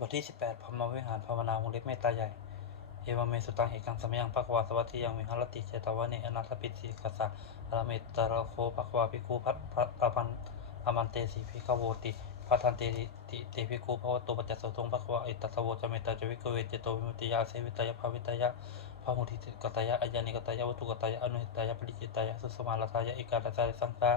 บทที่ 18พรหมวิหารภาวนาวงเล็บเมตตาใหญ่เอวเมสุตังเหกังสมยังปักวาสวัสดิยังมิหารติเจตวะเนอนาสปิสีกัสสะอรเมตตระโคปักวาภิกขุพัทพระอปันอมันเตสีภิกขโวติ พัทันเตติเตภิกขุภวโตปัจจสสทงภควาอิตตสโวจเมตตาจวิกเวเจโตวิมุติยาเสวิตายาภาวิตายะพหุทิกตายะอัญญานิกตายะวัตุกตายะอนุหิตายะปริจิตายะสุสมาลทายะเอกาทัสสะสังฆา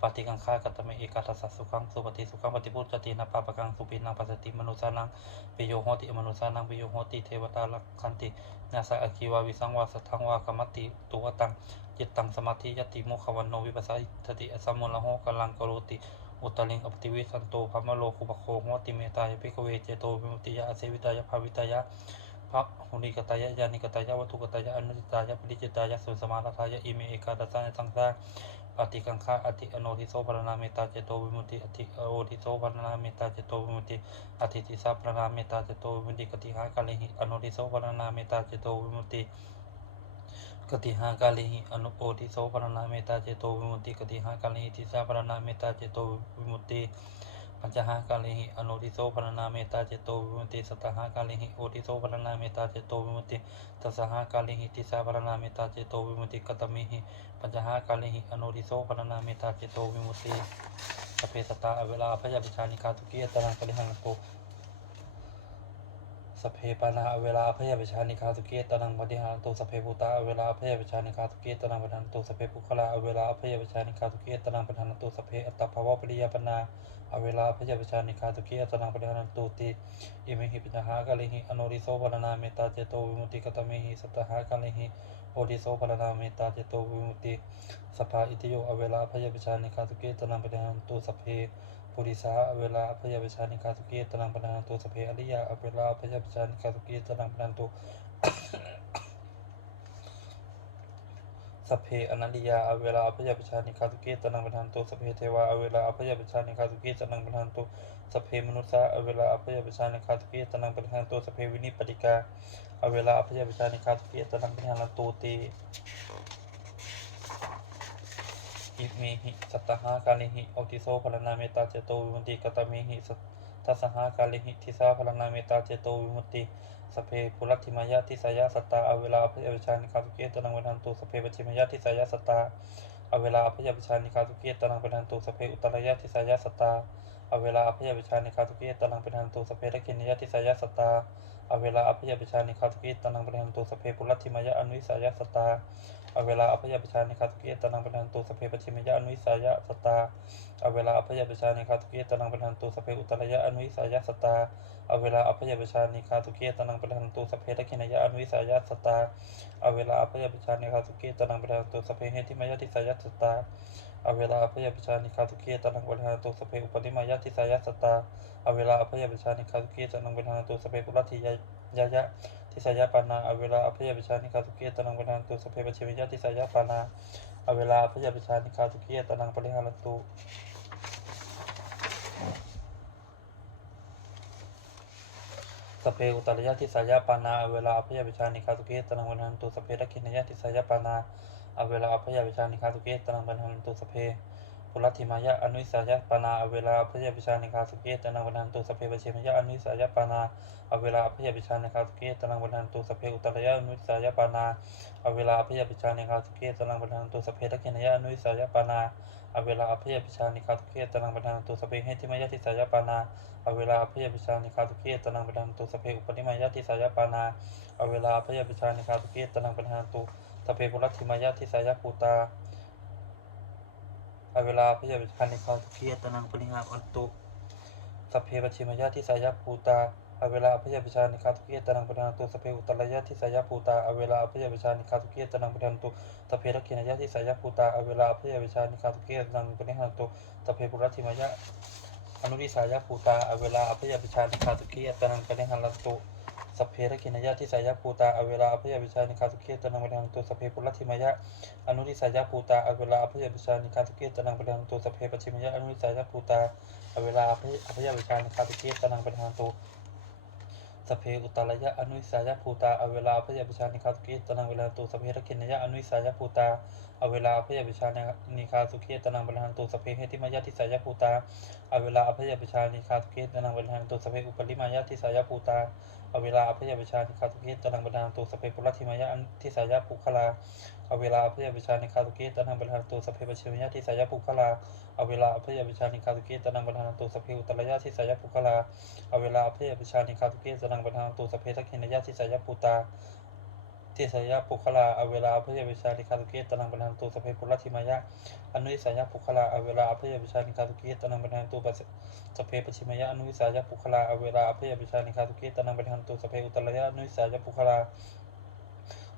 ปฏิกังฆากตเมเอกาทัสสะสุขังสุปฏิสุขังปฏิพุทธตินาปาปะกังสุปินังปัสสติมนุสานังปิโยโหติมนุสานังปิโยโหติเทวตาลักขันตินาสะอคีวาวิสังวาสทังวากรรมติตุวตังจิตตังสมาธิยติโมขวันโนวิปัสสิทติอสัมมุลโหกลังกโรติ อุตตลิงอปติวิสันโตภมโลคุปโคโหติเมตายภิกขเวเจโตวิมุตติยะอเสวิตายะภาวิตายะพระหุนิกตายะยานิกตายะวัตถุกตายะอนุติตายะปริจิตายะสุสมาลทายะอิเมเอกาดัสสะสังฆาปฏิกังฆาอติอโนทิโสพรณาเมตตาเจโตวิมุตติอติโอทิโสพรณาเมตตาเจโตวิมุตติอติติสัพพรณาเมตตาเจโตวิมุตติกติหากาลิหิอโนทิโสพรณาเมตตาเจโตวิมุต ติกติหากาลิหิอนุโอทิโสพรณาเมตตาเจโตวิมุตติกติหากาลิหิติสัพพรณาเมตตาเจ สพรณนาเมตตาเจโตวิมุตติสัตตหากาลิหิโอทิโสพรณนาเมตตาเจโตวิมุตติตัสสหากาลิหิติสาพรณนาเมตตาเจโตวิมุตติกตมิหิปัญจหากาลิหิอนุทิโสพรณนาเมตตาเจโตวิมุตติสพเพสตตาอเวลาพยาปิชานิคาตุกิยตรังปริหังโตสพเพปานาอเวลาพยาปิชานิคาตุกิยตรังปริหังโตสพเพภูตาอเวลาพยาปิชานิคาตุกิยตรังปริหังโตสพเพภูคลาอเวลาพยาปิชานิคาตุกิยตรังปริหังโตสพเพอัตตภาวะปริยปนาอเวลาพยาปชานิคาตุกีอัตนังปริหานันตุติอิเมหิปัญหากาลิหิอโนริโสปรณาเมตตาเจโตวิมุตติกตเมหิสัตตหากาลิหิโอริโสปรณาเมตตาเจโตวิมุตติสภาอิติโยอเวลาพยาปชานิคาตุกีอัตนังปริหานันตุสพเพ ปุริสาอเวลาพยาปชานิคาตุกีอัตนังปริหานันตุสพเพอริยาอเวลาพยาปชานิคาตุกีอัตนังปริหานันตุสพเพอนันติยาอเวลาอภยปชานิคาตุเกตนังปทานตุสพเพเทวาอเวลาอภยปชานิคาตุเกตนังปทานตุสพเพมนุษสาอเวลาอภยปชานิคาตุเกตนังปทานตุสพเพวินิปติกาอเวลาอภยปชานิคาตุเกตนังปทานตุติ อิเมหิสัตหากาลิหิโอติโสพลนาเมตาเจโตวิมุติกตเมหิสัทสหากาลิหิทิสาพลนาเมตาเจโตวิมุติสเพปุรัติมายะทิสายะสตตาอเวลาอภิยปชานิคาสุเกตนังเวทันตุสเพปชิมายะทิสายะสตตาอเวลาอภิยปชานิคาสุเกตนังเวนันตุสเพอุตรายะทิสายะสตตา อเวลาอภิยาปิชานิคาตุเกียตนังเป็นหันตุสเพตะกินิยะทิสายสตาอเวลาอภิยาปิชานิคาตุเกียตนังเป็นหันตุสเพปุรัติมายะอนุสายสตาอเวลาอภิยาปิชานิคาตุเกียตนังเป็นหันตุสเพปชิมยะอนุสายสตาอเวลาอภิยาปิชานิคาตุเกียตนังเป็นหันตุสเพอุตรยะอนุสายสตาอเวลาอภิยาปิชานิคาตุเกียตนังเป็นหันตุสเพตะกินิยะอนุสายสตาอเวลาอภิยาปิชานิคาตุเกียตนังเป็นหันตุสเพเหติมายะติสายสตา อเวลาอภยปชานิคาตุเกียตนังบริหารตุสพเพปุรัตถิยยะยะทิสายะปานาอเวลาอภยปชานิคาตุเกียตนังบริหารตุสพเพปชิมิยะทิสายะปานาอเวลาอภยปชานิคาตุเกียตนังบริหารตุสพเพอุตรยะทิสายะปานาอเวลาอภยปชานิคาตุเกียตนังบริหารตุสพเพทักขินยะทิสายะปานาอเวลาอภยปชานิคาตุเกตนังบันหันตุสพเพปุรัตถิมายะอนุสายะปานาอเวลาอภยปชานิคาตุเกตนังบันหันตุสพเพปเชมยะอนุสายะปานาอเวลาอภยปชานิคาตุเกตนังบันหันตุสพเพอุตรยะอนุสายะปานาอเวลาอภยปชานิคาตุเกตนังบันหันตุสพเพทักขินยะอนุสายะปานาอเวลาอภยปชานิคาตุเกตนังบันหันตุสพเพเหติมายะทิสายะปานาอเวลาอภยปชานิคาตุเกตนังบันหันตุสพเพอุปนิมายะทิสายะปานาอเวลาอภยปชานิคาตุเกตนังบันหันตุ สเพปุรัติมายะทิสายะภูตาอเวลาพยาบิคันในคาตุเคียตนังปริหาอันตุสเพปชิมายะทิสายะภูตาอเวลาพยาบิชานิคาตุเคียตนังปริหาตุสเพอุตรยะทิสายะภูตาอเวลาพยาบิชานิคาตุเคียตนังปริหาตุสเพทักินายะทิสายะภูตาอเวลาพยาบิชานิคาตุเคียตนังปริหาตุสเพปุรัติมายะอนุริสายะภูตาอเวลาพยาบิชานิคาตุเคียตนังปริหาตุ สัพเพทกินยะทิสายะภูตาอเวลาพยาบิชานิคาตุเคียตนังปริหาตุสัพเพปุรัติมยะอนุริสายาภูตาอเวลาอภยปิชานิคาตุเกตนังปะทังตุสพเพปชิมยะอนุริสายาภูตาอเวลาอภยอภยปิชานิคาตุเกตนังปะทังตุสสเพอุตตรยะอนุสายภูตาอเวลาพยาปิชานิคาสุเกตนังเวลาตุสเพทกินยะอนุสายภูตาอเวลาพยาปิชานิคาสุเกตนังเวลาตุสเพเหติมายะทิสายภูตาอเวลาพยาปิชานิคาสุเกตนังเวลาตุสเพอุปริมายะทิสายภูตา อเวลาอภัยวิชาในคาตุเกตตนังบรรดาตัวสเปปุรัติมายะที่สายะปุคลาเอาเวลาอภัยวิชาในคาตุเกตตนังบรรดาตัวสเปัชิมยะที่สายะปุคลาเอาเวลาอภัยวิชาในคาตุเกตตนังบรรดาตัวสเปอุตระยะที่สายะปุคลาเอาเวลาอภัยวิชาในคาตุเกตตนังบรรดาตัวสเปทักขินยะที่สายะปุตา ทิสายปุคลาอเวลาอภิยปิชานิคาตุเกตนังปะทางตุสเพปุรธิมายะอนุสายปุคลาอเวลาอภิยปิชานิคาตุเกตนังปะทางตุปัสสเพปชิมายะอนุสายปุคลาอเวลาอภิยปิชานิคาตุเกตนังปะทางตุสเพอุตระยะอนุสายปุคลา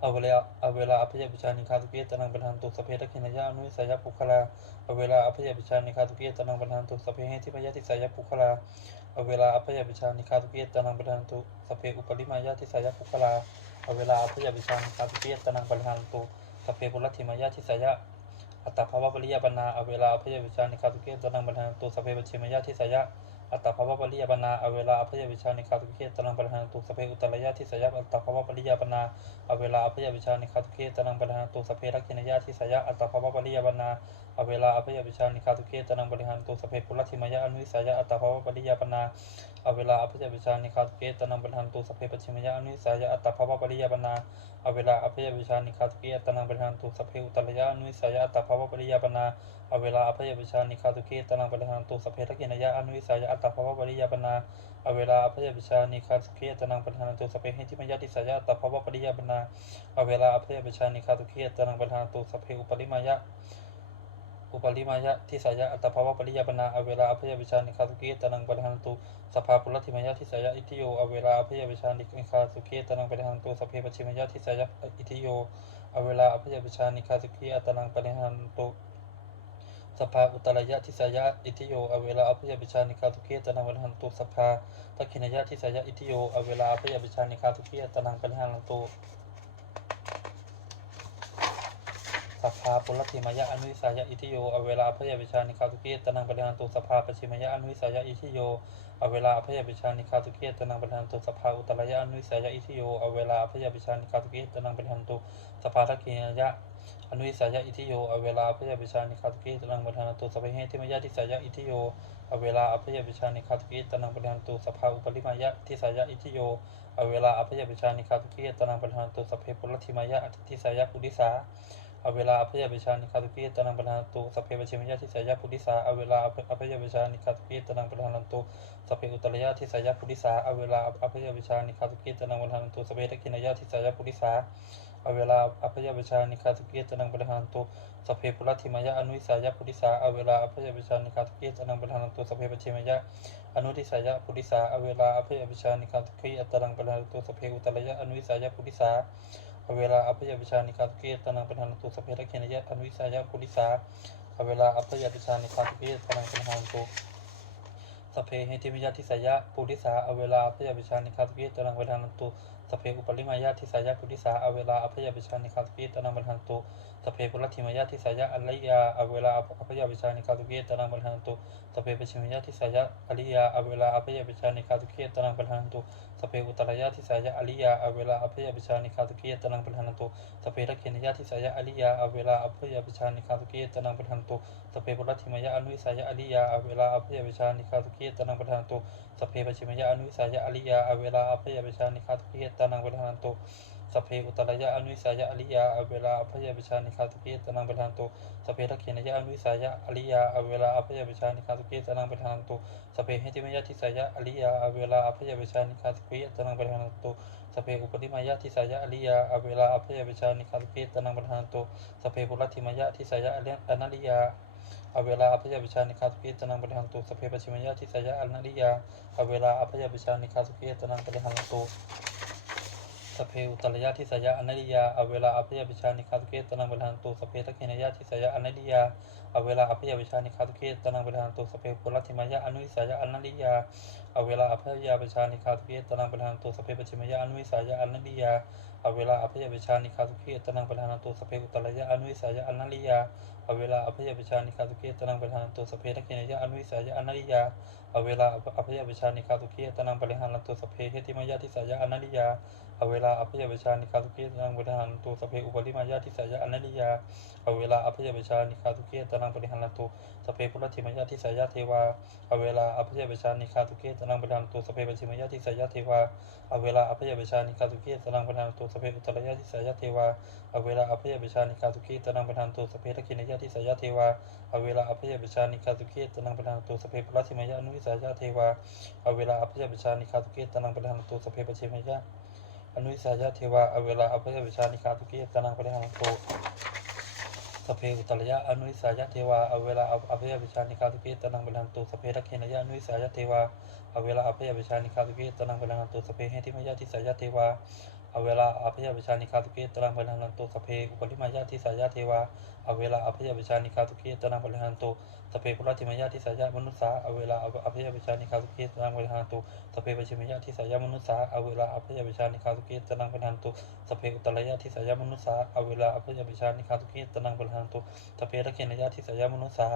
อเวลาอเวลาอภิยปิชานิคาตุเกตนังปะทางตุสเพทกินยะอนุสายปุคลาอเวลาอภิยปิชานิคาตุเกตนังปะทางตุสเพเหติมายะทิสายปุคลาอเวลาอภิยปิชานิคาตุเกียตนังปะทานตุสเพอุปริมายาทิสายปุคลา อเวลาพยาบิชังคาตุเปียตนังปะทานตุสพเพปุรัติมายาทิสายะอัตตภาวะปริยาปนาอเวลาพยาบิชังคาตุเปียตนังปะทานตุสเพปชิมายาทิสายะ อัตตภาวะปริยปนาอเวลาอภยปิชานิคาตุเกียตนังปะทานตุสพเพอุตตรยาทิสายะอัตตภาวะปริยปนาอเวลาอภยปิชานิคาตุเกียตนังปะทานตุสพเพรักขินยาทิสายะอัตตภาวะปริยปนาอเวลาอภยปิชานิคาตุเกตนังบริหารตุสพเพปุรัติมายะอนุวิสายะอัตตาภาวะปริยาปนาอเวลาอภยปิชานิคาตุเกตนังบริหารตุสพเพปชิมายะอนุวิสายะอัตตาภาวะปริยาปนาอเวลาอภยปิชานิคาตุเกตนังบริหารตุสพเพอุตรยะอนุวิสายะอัตตาภาวะปริยาปนาอ เวลาอภยปิชานิคาตุเกตนังบริหารตุสพเพทกินยะอนุวิสายะอัตตาภาวะปริยปนาอเวลาอภยปิชานิคาตุเกตนังบริหารตุสพเพหิติมยะทิสายะอัตตาภาวะปริยปนาอเวลาอภยปิชานิคาตุเกตนังบริหารตุสพเพอุปริมายะอุปริมายะทิสายะอัตตภาวะปริยปนาอเวลาอภยวิชานิคาสุเกิตนังปริหันตุสภาปุรติมยะทิสายะอิทิโยอเวลาอภยวิชานิคาสุเกิตนังปริหันตุสพเพปชิมยะทิสายะอิทิโยอเวลาอภยวิชานิคาสุเกิอัตนังปริหันตุ สภาอุตรยะทิสยะอิทิโยอเวลาอภยวิชานิคาสุกิตนังปริหันตุสภาทักขินยะทิสยะอิทิโยอเวลาอภยวิชานิคาสุกิอัตนังปริหันตุสัพพาปุรติมายะอนุวิสายะอิทิโยอเวลาพยาปิชานิคาตุเกตนังปริหารตุสัพพาปชิมายะอนุวิสายะอิทิโยอเวลาพยาปิชานิคาตุเกตนังปริหารตุสัพพาอุตรยะอนุวิสายะอิทิโยอเวลาพยาปิชานิคาตุเกตนังปริหารตุสัพพาทักขินยะ อนุวิสายะอิทิโยอเวลาพยาปิชานิคาตุเกตนังปริหารตุสัพเพเหติมายะทิสายะอิทิโยอเวลาอภยปิชานิคาตุเกตนังปริหารตุสัพพาอุปริมายะทิสายะอิทิโยอเวลาอภยปิชานิคาตุเกตนังปริหารตุสัพเพปุรติมายะทิสายะปุริสาอเวลาอภยปิชานิคาตุกีตนังประทานตุสัพเพปชิมยะทิสายะปุริสาอเวลาอภยปิชานิคาตุกีตนังประทานตุสัพเพอุตรยะทิสายะปุริสาอเวลาอภยปิชานิคาตุกีตนังประทานตุสัพเพตะกินายะทิสายะปุริสา อเวลาอภยปิชานิคาตุกีตนังปะทานตุสเพปุรติมายะอนุสายะปุริสาอเวลาอภยปิชานิคาตุกีตนังปะทานตุสเพปชิมายะอนุทิสายะปุริสาอเวลาอภยปิชานิคาตุกีตนังปะทานตุสเพอุตระยะอนุสายะปุริสาอเวลาอภยปิชานิคาตุเกตนังเป็นหันตุสเพระเคนยะอนุสายะปุริสาอเวลาอภยปิชานิคาตุเกตนังเป็นหันตุ สพเพเหติมิยะทิสายะปุริสาอเวลาอภยปิชานิคาตุเกตนังเป็นหันตุสพเพอุปริมายะทิสายะปุริสาอเวลาอภยปิชานิคาตุเกตนังเป็นหันตุสพเพปุรติมายะทิสายะอริยาอเวลาอภยปิชานิคาตุเกตนังเป็นหันตุสพเพปชิมยะทิสายะอริยาอเวลาอภยปิชานิคาตุเกตนังเป็นหันตุสพเพอุตรยะทิสายะอริยาอเวลาอภยปิชานิคาตุกียตนังปะทานตุสพเพทักขินยะทิสายะอริยาอเวลาอภยปิชานิคาตุกียตนังปะทานตุสพเพปุรัติมยะอนุวิสายะอริยาอเวลาอภยปิชานิคาตุกียตนังประทานตุสพเพปชิมยะอนุสายะอริยาอเวลาอภยปิชานิคาตุกียตนังประทานตุสพเพอุตรยะอนุสายะอริยาอเวลาอภยปิชานิคาตุกียตนังประทานตุสพเพทักขินยะอนุสายะอริยาอเวลาอภยปิชานิคาตุกียตนังประทานตุสพเพเหติมยะทิสายะอริยาอเวลาอภยปิชานิคาตุกียตนังประทานตุสเพอุปริมายะทิสายะอริยาอเวลาอภยปิชานิคาตุเกตนังประทานตุสเพปุรัติมายะทิสายะอริยอนัริยา อเวลาอภยปิชานิคาตุเกตนังปะทานตุสพเพปชิมายะทิสายะอนัริยาอเวลาอภยปิชานิคาตุเกตนังปะทานตุสพเพอุตรยะทิสายะอนัริยาอเวลาอภยปิชานิคาตุเกตนังปะทานตุสพเพตะเคนยะทิสายะอนัริยา อเวลาอภิยาวิชานิคาตุเกตนังปริหารตุสเพปุรัติมายะอนุสายะอนันติยาอเวลาอภิยาวิชานิคาตุเกตนังปริหารตุสเพปจิมายะอนุสายะอนันติยาอเวลาอภิยาวิชานิคาตุเกตนังปริหารตุสเพอุตระยะอนุสายะอนันติยาอเวลาอภิยาวิชานิคาตุเกตนังปริหารตุสเพทักขินยะอนุสายะอนันติยาอเวลาอภิยาวิชานิคาตุเกตนังปริหารตุสเพเหติมายะทิสายะอนันติยาอเวลาอภิยาวิชานิคาตุเกตนังบริหารตุสเพอุปริมายาทิสายะอนันติยาอเวลาอภิยาวิชานิคาตุเกตนังบริหารตุสพเพพุทธิมายาทิสายะเทวาอเวลาอภิยวิชานิคาตุเกตนังบริหารตุสพเพปชิมายาทิสายะเทวาอเวลาอภิยวิชานิคาตุเกตนังบริหารตุสพเพอุตรยาทิสายะเทวาอเวลาอภิยวิชานิคาตุเกตนังบริหารตุสพเพทักขินยาทิสายะเทวาอเวลาอภิยวิชานิคาตุเกตนังบริหารตุสพเพปุรัติมายาอนุวิสายะเทวาอเวลาอภิยวิชานิคาตุเกตนังบริหารตุสพเพปชิมายาอนุวิสายะเทวาอเวลาอภิวิชานิคาตุกิยตนังปริหารโต สเพอุตรยะอนุสายะเทวาอเวลาอภิยวิชานิคาติเพตนังปริหารโตสเพรักขินยะอนุสายะเทวาอเวลาอภิยวิชานิคาติเพตนังปริหารโตสเพเหติมายะทิสายะเทวา อเวลาอภิวิชานิคาตุเกิยตนังปริหารโตสเพอุปริมายะทิสายะเทวาอเวลาอภิวิชานิคาตุเกิยตนังปริหารโตสเพปุรติมายะทิสายะมนุสสาอเวลาอภิวิชานิคาตุเกิยตนังปริหารโตสเพปชิมายะทิสายามนุสสาอเวลาอภิยวิชานิคาตุเกิตนังปะหันตุสเพอุตรยะทิสายามนุสสาอเวลาอภิยวิชานิคาตุเกิตนังปะหันตุสเพทักขินยะทิสายามนุสสา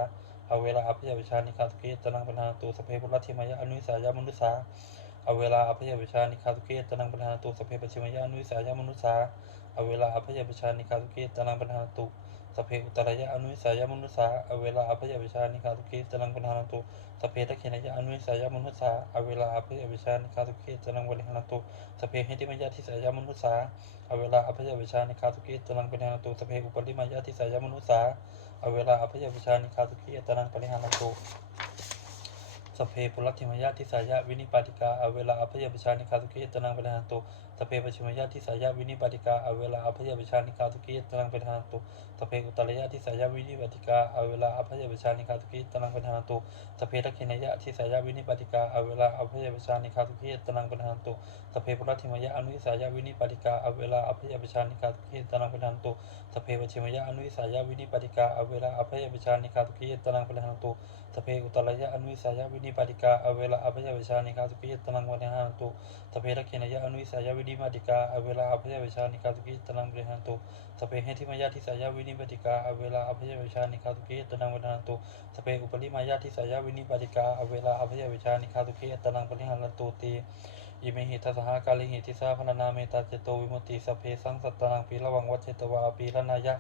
อเวลาอภิยวิชานิคาตุเกิตนังปะหันตุสเพปุรติมายะอนุสายามนุสสา อเวลาอภิยวิชานิคาตุเกิตนังปะหันตุสเพปชิมยะอนุวิสายมนุสาอเวลาอภิยวิชานิคาตุเกิตนังปะหันตุสเพอุตรยะอนุวิสายมนุสาอเวลาอภิยวิชานิคาตุเกิตนังปะหันตุสเพทักขินยะอนุวิสายมนุษสาอเวลาอภิยวิชานิคาตุเกตนังบริหารตุสเพเหติมายะทิสายมนุษสาอเวลาอภิยวิชานิคาตุเกตนังบริหารตุสเพอุปริมายะทิสายมนุษสาอเวลาอภิยวิชานิคาตุเกตนังบริหารตุ สพเพปุรัติมายะทิสายะวินิปาติกาอเวลาอภิยวิชานิคาตุเกตนังบริหารตุสพเพปชิมายะทิสายะวินิปาติกาอเวลาอภิยวิชานิคาตุเกตนังบริหารตุสพเพอุตรยะทิสายะวินิปาติกาอเวลาอภิยวิชานิคาตุเกตนังบริหารตุสพเพทักขินายะทิสายะวินิปาติกาอเวลาอภยวิชานิคาตุกิตนังปะหันตุสพเพปุรัติมายะอนุวิสายะวินิปาติกาอเวลาอภยวิชานิคาตุกิตนังปะหันตุสพเพวชิมายะอนุวิสายะวินิปาติกาอเวลาอภยวิชานิคาตุกิตนังปะหันตุสพเพอุตรยะอนุวิสายะวินิปาติกาอเวลาอภยวิชานิคาตุกิตนังปะหันตุสพเพทักขินายะอนุวิสายะวินิปาติกาอเวลาอภยวิชานิคาตุกิตนังปะหันตุสพเพเหติมายะทิสายะวินิปาติกาอเวลาอภยวิชานิคาตุกิตนังปะหันตุสเปอุปริมายาทิสายาวินิปาติกาอเวลาอภยวิชานิคาตุเคตนังปริหารตูตีอิเมหิทัสหากาลิหิทิสาพนานาเมตาเจโตวิมุตติสพเพสังสัตตนังปีระวังวัชเชตวะอปีรนายะ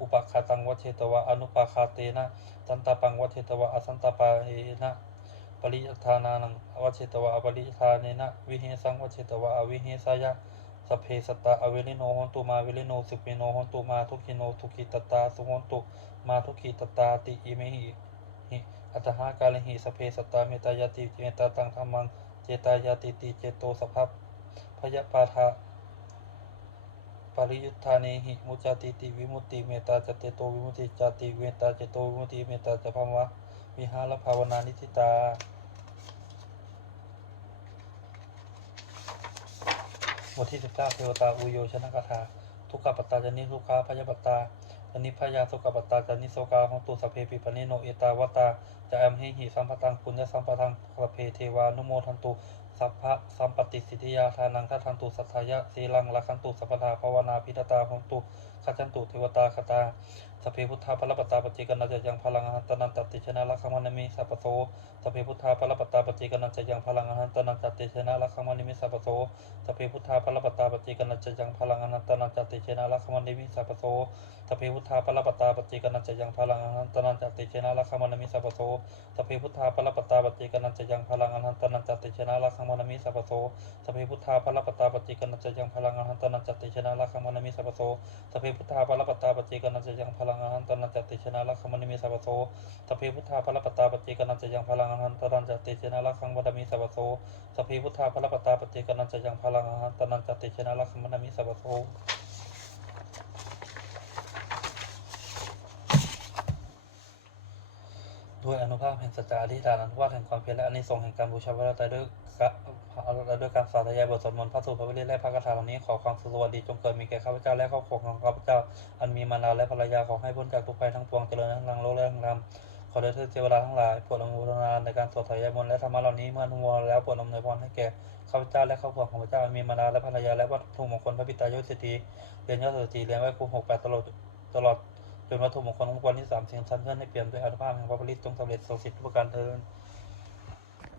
อุปคาตังวัชเชตวะอนุปาคาเตนะสันตาปังวัชเชตวะอสันตาปาเหนะ ปริยทานานังวัชเชตวะอปริยทาเนนะวิเหสังวัชเชตวะอวิเหสายะสเพสตตาอเวลิโนหนตุมาเวลิโนสุปิโนหนตุมาทุกขิโนทุกิตตาสุหนตุมาทุกขิตตาติอิเมหิหิอัตหากาลหิสเพสตตาเมตายาติเมตาตังธรรมังเจตายาติติเจโตสภาพพยปาทาปริยุทธาเนหิมุจติติวิมุตติเมตตาจเตโตวิมุตติจติเวตตาเจโตวิมุตติเมตตาจะพมวะ วิหารภาวนานิทิตา บทที่สิบเก้าเทวตาอุโยชนะกถาทุกขปัตตาจานิทุกขาพยาปัตตาจนิพยาสุกปัตตาจานิโสกาของตุสเพปิปนิโนเอตาวตาจะแอมเฮหิสัมปตังปุญญสัมปทังสเพเทวานุโมทันตุ สัพพะสัมปติสิทธิยาทานังทัทันตุสัทธายะสีลังละคันตุสัพพทาภาวนาพิทตาหนตุขจันตุเทวตาคตาสพเพพุทธาพลปตาปจิกันนาจะยังพลังอหันตนันตติชนะละคัมมันมิสัพโสสเพพุทธาพลปตาปจิกันาจะยังพลังหันตนันตติชนะละคัมมันมิสัพโสสพเพพุทธาพลปตาปฏิกันนัจยังพลังอนันตนันจติเชนะลักขมันนิมิสัพโสสพเพพุทธาพลปตาปฏิกันนัจยังพลังอนันตนันจติเชนะลักขมันนิมิสัพโสสพเพพุทธาพลปตาปฏิกันนัจยังพลังอนันตนันจติเชนะลักขมันนิมิสัพโสสพเพพุทธาพลปตตาปฏิกนนัจยังพลังอนันตนันจติชนะลักขมันมิสัพโสสพเพพุทธาพลปตตาปฏิกนนัจยังพลังอนันตนันจติชนะลักขมันมิสัพโสสพเพพุทธาพลปตตาปฏิกนนัจยังพลังอนันตนันจติชนะลักขมันมิสัพโสสพเพพุทธาพระปตตาปฏิกนันจยังพลังอหารตนันจติชนะลักขมนมิสัพโสด้วยอนุภาพแห่งสัจจะอธิษฐานอนุภาพแห่งความเพียรและอานิสงส์แห่งการบูชาพระตนตรัยด้วยก ด้วยการสาธยายบทสวดมนต์พระสูตรพระวิริยและพระคาถาเหล่านี้ขอความสุขสวัสดีจงเกิดมีแก่ข้าพเจ้าและครอบครัวของข้าพเจ้า อันมีมารดาและภรรยาขอให้พ้นจากทุกภัยทั้งปวงเจริญทั้งทางโลกและทางรรมขอได้เถิดเทวดาทั้งหลายโปรดอนุโมทนาในการสวดถอยายมนต์และธรรมะเหล่านี้เมื่ออนุโมทนาแล้วโปรดอำนวยพรให้แก่ข้าพเจ้าและครอบครัวของข้าพเจ้าอันมีมารดาและภรรยาและวัตถุมงคลพระปิตายศเศรษฐีเรียนยอดเศรษฐีเรียนไว้ครูหกแปดตลอดตลอดจนวัตถุมงคลของวันที่สามสิ่งชั้นเพื่อนให้เปลี่ยนด้วยอนุภาพแห่งพระผลิตจงสำเร็จสมสิทธิประการเทิน